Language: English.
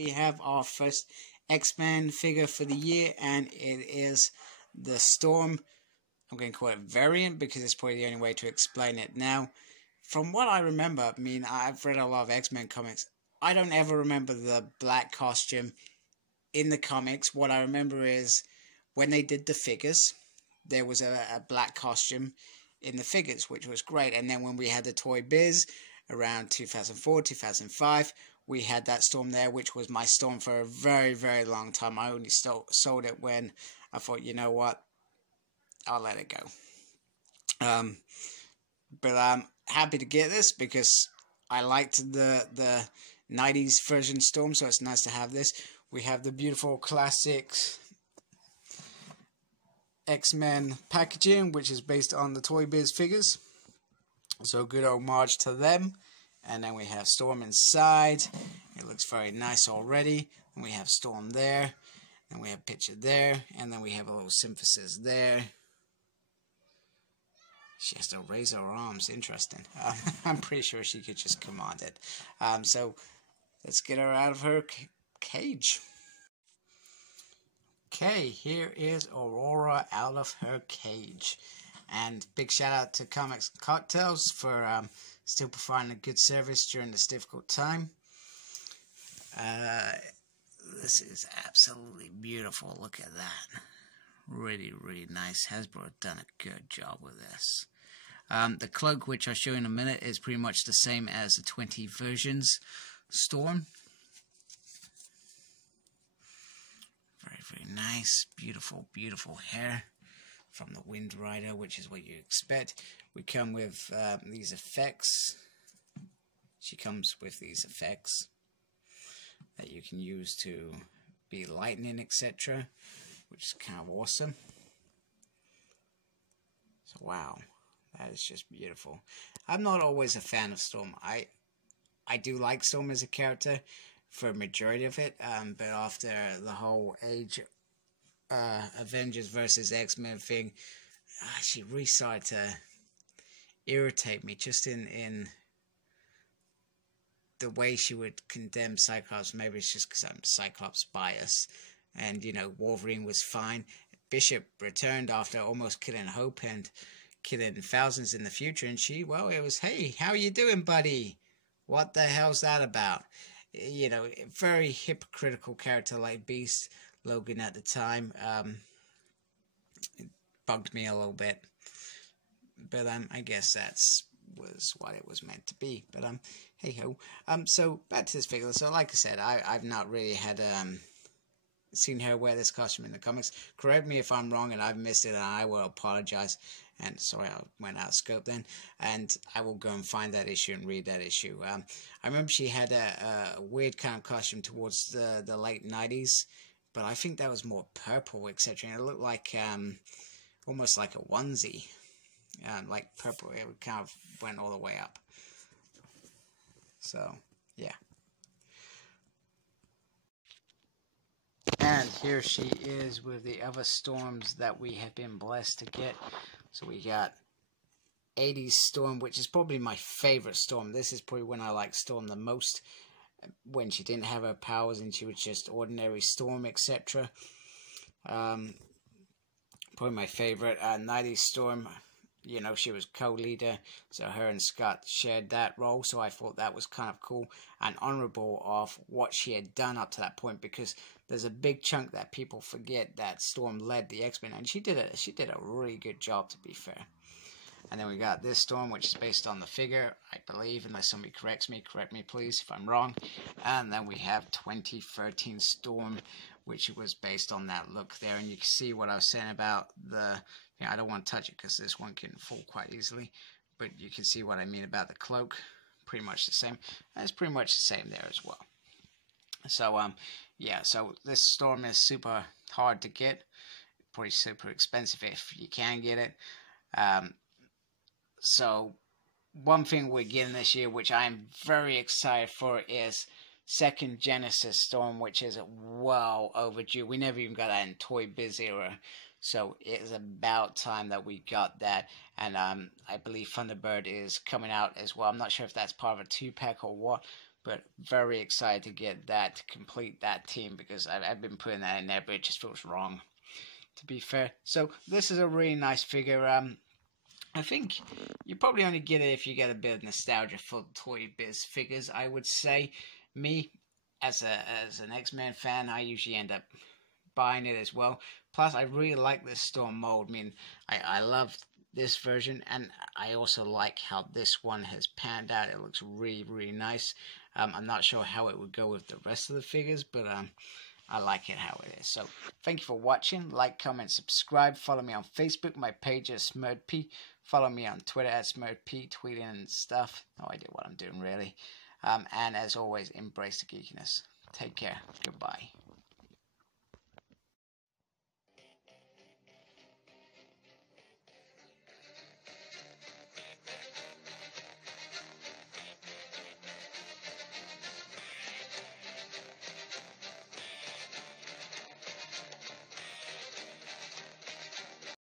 we have our first X-Men figure for the year, and it is the Storm. I'm going to call it variant because it's probably the only way to explain it. Now, from what I remember, I mean, I've read a lot of X-Men comics. I don't ever remember the black costume in the comics. What I remember is when they did the figures, there was a black costume in the figures, which was great. And then when we had the Toy Biz around 2004, 2005, we had that Storm there, which was my Storm for a very, very long time. I only sold it when I thought, you know what, I'll let it go. But I'm happy to get this because I liked the 90s version Storm, so it's nice to have this. We have the beautiful classics X-Men packaging, which is based on the Toy Biz figures. So good homage to them. And then we have Storm inside. It looks very nice already. And we have Storm there. And we have Picture there. And then we have a little synthesis there. She has to raise her arms. Interesting. I'm pretty sure she could just command it. So let's get her out of her cage. Okay, here is Aurora out of her cage. And big shout out to Comics Cocktails for still providing a good service during this difficult time. This is absolutely beautiful. Look at that. Really, really nice. Hasbro have done a good job with this. The cloak, which I'll show you in a minute, is pretty much the same as the 20 versions Storm. Very, very nice. Beautiful, beautiful hair from the Wind Rider, which is what you expect. We come with these effects. She comes with these effects that you can use to be lightning, etc., which is kind of awesome. So wow, that is just beautiful. I'm not always a fan of Storm. I do like Storm as a character for a majority of it, but after the whole Age Avengers versus X-Men thing, she really started to irritate me just in the way she would condemn Cyclops. Maybe it's just because I'm Cyclops biased. And, you know, Wolverine was fine. Bishop returned after almost killing Hope and killing thousands in the future. And she, well, it was, hey, how you doing, buddy? What the hell's that about? You know, very hypocritical character like Beast Logan at the time. It bugged me a little bit. But I guess that's was what it was meant to be. But hey ho. So back to this figure. So like I said, I've not really had seen her wear this costume in the comics. Correct me if I'm wrong and I've missed it, and I will apologize. And sorry, I went out of scope then. And I will go and find that issue and read that issue. I remember she had a weird kind of costume towards the late 90s, but I think that was more purple, etc. And it looked like almost like a onesie. Like purple, it kind of went all the way up. So, yeah. And here she is with the other Storms that we have been blessed to get. So we got 80s Storm, which is probably my favorite Storm. This is probably when I like Storm the most, when she didn't have her powers and she was just ordinary Storm, etc. Probably my favorite. 90s Storm, you know, she was co-leader, so her and Scott shared that role, so I thought that was kind of cool and honorable of what she had done up to that point, because there's a big chunk that people forget that Storm led the X-Men, and she did a really good job, to be fair. And then we got this Storm, which is based on the figure, I believe, unless somebody correct me please if I'm wrong. And then we have 2013 Storm, which was based on that look there, and you can see what I was saying about the, you know, I don't want to touch it because this one can fall quite easily, but you can see what I mean about the cloak. Pretty much the same. And it's pretty much the same there as well. So yeah, so this Storm is super hard to get, pretty super expensive if you can get it. So one thing we're getting this year, which I'm very excited for, is second Genesis Storm, which is well overdue. We never even got that in Toy Biz era, so it is about time that we got that. And I believe Thunderbird is coming out as well. I'm not sure if that's part of a 2-pack or what, But very excited to get that, to complete that team, because I've been putting that in there, but it just feels wrong, to be fair. So this is a really nice figure. I think you probably only get it if you get a bit of nostalgia for Toy Biz figures, I would say. Me, as an X-Men fan, I usually end up buying it as well. Plus, I really like this Storm mold. I mean, I love this version, and I also like how this one has panned out. It looks really, really nice. I'm not sure how it would go with the rest of the figures, but I like it how it is. So, thank you for watching. Like, comment, subscribe. Follow me on Facebook. My page is SmurredP. Follow me on Twitter at SmurredP, tweeting and stuff. No idea what I'm doing, really. And as always, embrace the geekiness. Take care. Goodbye.